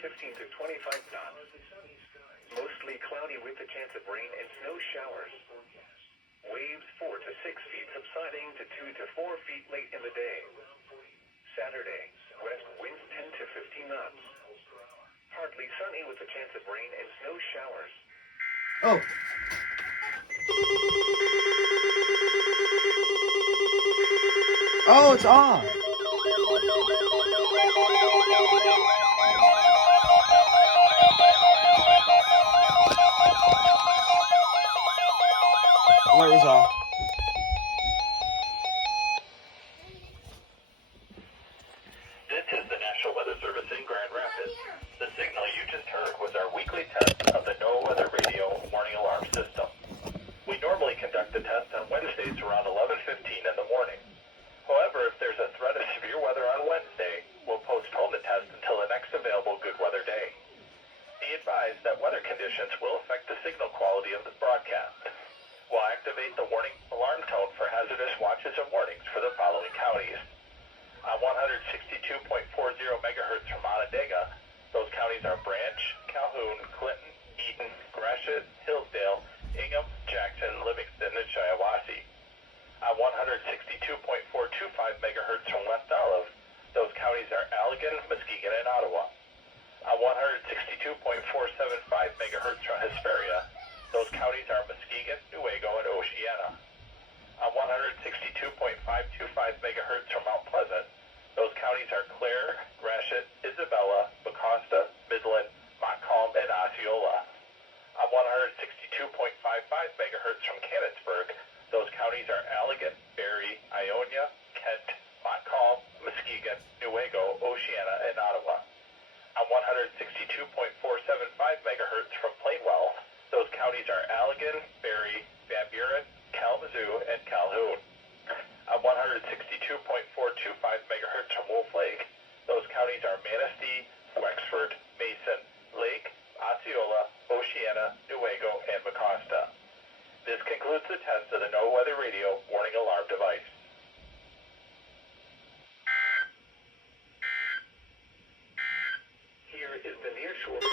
15 to 25 knots. Mostly cloudy with a chance of rain and snow showers. Waves 4 to 6 feet subsiding to 2 to 4 feet late in the day. Saturday, west winds 10 to 15 knots. Partly sunny with a chance of rain and snow showers. Oh. Oh, it's on. Alert was off. This is the National Weather Service in Grand Rapids. The signal you just heard was our weekly test of the No Weather Radio warning alarm system. We normally conduct the test on Wednesdays around 11:15 in the morning. However, if there's a threat of severe weather on Wednesday, we'll postpone the test until the next available good weather day. Be advised that weather conditions will affect the signal quality of the broadcast. We'll activate the warning alarm tone for hazardous watches and warnings for the following counties. On 162.40 megahertz from Onondaga, those counties are Branch, Calhoun, Clinton, Eaton, Gratiot, Hillsdale, Ingham, Jackson, Livingston, and Shiawassee. On 162.425 megahertz from West Olive, those counties are Allegan, Muskegon, and Ottawa. On 162.475 megahertz from Hesperia, those counties are Muskegon, Newaygo, and Oceana. On 162.525 megahertz from Mount Pleasant, those counties are Clare, Gratiot, Isabella, Mecosta, Midland, Montcalm, and Osceola. On 162.55 megahertz from Canonsburg, those counties are Allegan, Barrie, Ionia, Kent, Montcalm, Muskegon, Newaygo, Oceana, and Ottawa. On 162.475 megahertz from Plainwell, those counties are Allegan, Barrie, Van Buren, Kalamazoo, and Calhoun. On 162.425 megahertz from Wolf Lake, those counties are Manistee, Wexford, Mason, Lake, Osceola, Oceana, Newaygo, and Mecosta. This concludes the test of the No Weather Radio warning alarm device. Here is the nearshore.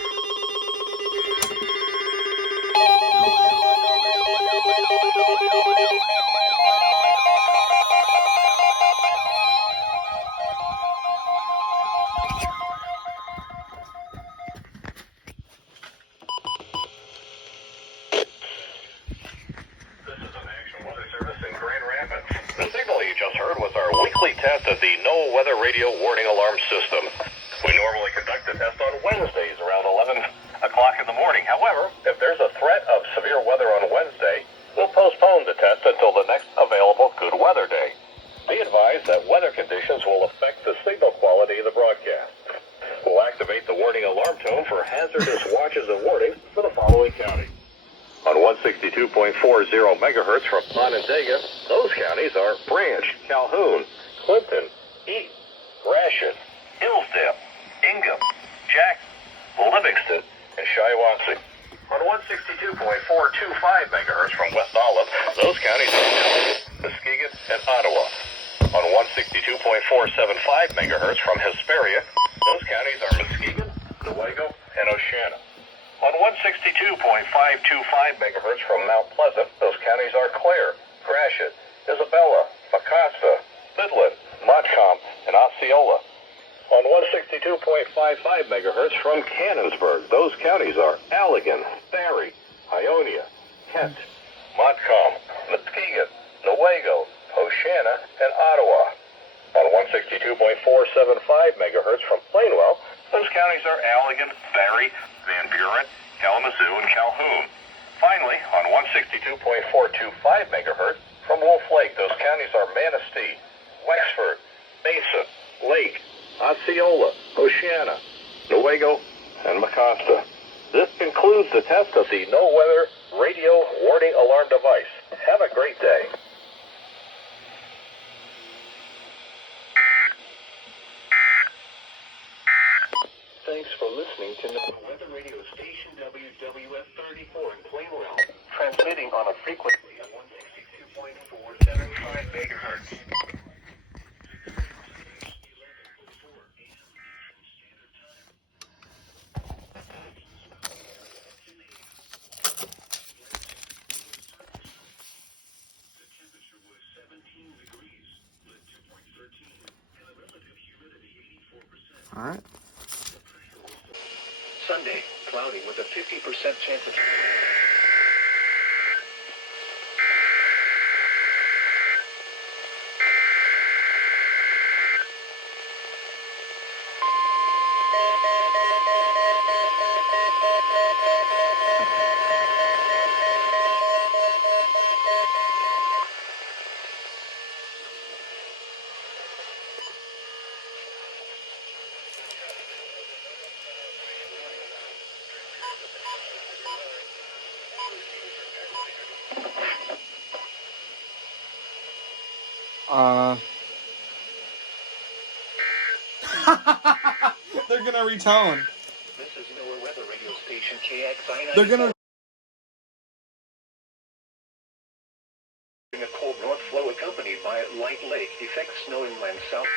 Test of the No Weather Radio warning alarm system. We normally conduct the test on Wednesdays around 11 o'clock in the morning. However, if there's a threat of severe weather on Wednesday, we'll postpone the test until the next available good weather day. Be advised that weather conditions will affect the signal quality of the broadcast. We'll activate the warning alarm tone for hazardous watches and warnings for the following counties. On 162.40 megahertz from Onondaga, those counties are Branch, Calhoun, Clinton, Eaton, Gratiot, Hillsdale, Ingham, Jackson, Livingston, and Shiawassee. On 162.425 megahertz from West Olive, those counties are Allegan, Muskegon, and Ottawa. On 162.475 megahertz from Hesperia, those counties are Muskegon, Newaygo, and Oceana. On 162.525 megahertz from Mount Pleasant, those counties are Clare, Gratiot, Isabella, Mecosta, Midland, Montcalm, and Osceola. On 162.55 megahertz from Canonsburg, those counties are Allegan, Barrie, Ionia, Kent, Montcalm, Muskegon, Newaygo, Oceana, and Ottawa. On 162.475 megahertz from Plainwell, those counties are Allegan, Barrie, Van Buren, Kalamazoo, and Calhoun. Finally, on 162.425 megahertz from Wolf Lake, those counties are Manistee, Wexford, Mason, Lake, Osceola, Oceana, Newaygo, and Mecosta. This concludes the test of the No Weather Radio warning alarm device. Have a great day. Thanks for listening to No Weather Radio Station WWF 34 in Plainwell, transmitting on a frequency of 162.475 megahertz. Alright. Sunday, cloudy with a 50% chance of... They're gonna retone. This is NOAA weather radio station KXI. They're gonna... A cold north flow accompanied by light lake effect snow inland south.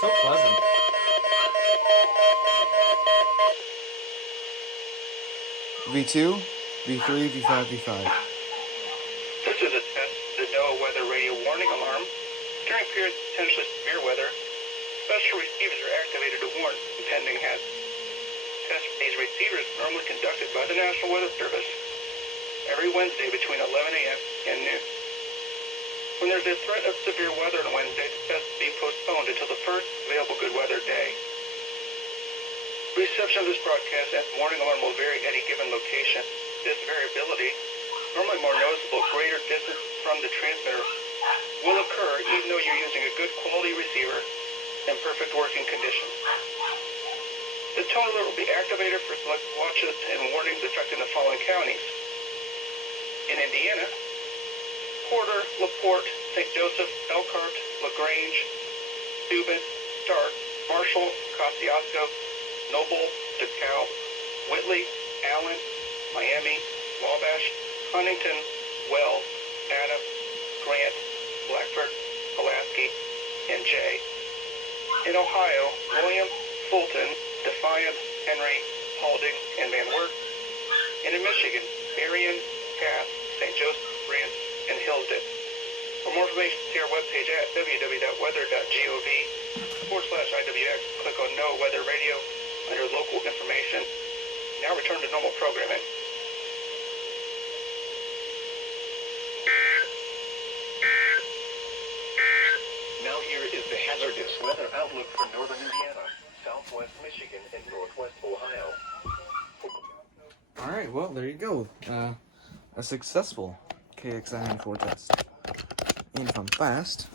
So pleasant. V2, V3, V5, V5. This is a test of the NOAA weather radio warning alarm. During periods of potentially severe weather, special receivers are activated to warn impending hazards. Tests for these receivers are normally conducted by the National Weather Service every Wednesday between 11 a.m. and noon. When there's a threat of severe weather on Wednesday, the test is being postponed until the first available good weather day. Reception of this broadcast and warning alarm will vary at any given location. This variability, normally more noticeable greater distance from the transmitter, will occur even though you're using a good quality receiver in perfect working condition. The tone alert will be activated for select watches and warnings affecting the following counties. In Indiana, Porter, LaPorte, St. Joseph, Elkhart, LaGrange, Steuben, Stark, Marshall, Kosciuszko, Noble, DeKalb, Whitley, Allen, Miami, Wabash, Huntington, Wells, Adams, Grant, Blackford, Pulaski, and Jay. In Ohio, William, Fulton, Defiance, Henry, Paulding, and Van Wert. And in Michigan, Marion, Cass, St. Joseph, Brant, and Hillsdale. For more information, see our webpage at www.weather.gov/IWX. Click on No Weather Radio under Local Information. Now return to normal programming. Now here is the hazardous weather outlook for northern Indiana, southwest Michigan, and northwest Ohio. Alright, well, there you go. A successful KXI forecast. And if I'm fast...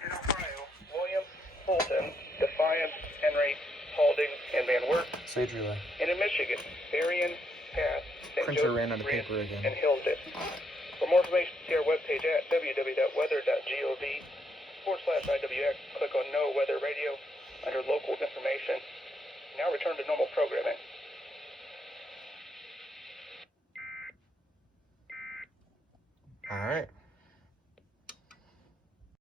In Ohio, William, Fulton, Defiance, Henry, Paulding, and Van Wert. Sage relay. And in Michigan, Marion, Cass, St. Printer Joseph, ran out of Brant, paper again. and Hillsdale. For more information, see our webpage at www.weather.gov/IWX. Click on No Weather Radio under Local Information. Now return to normal programming.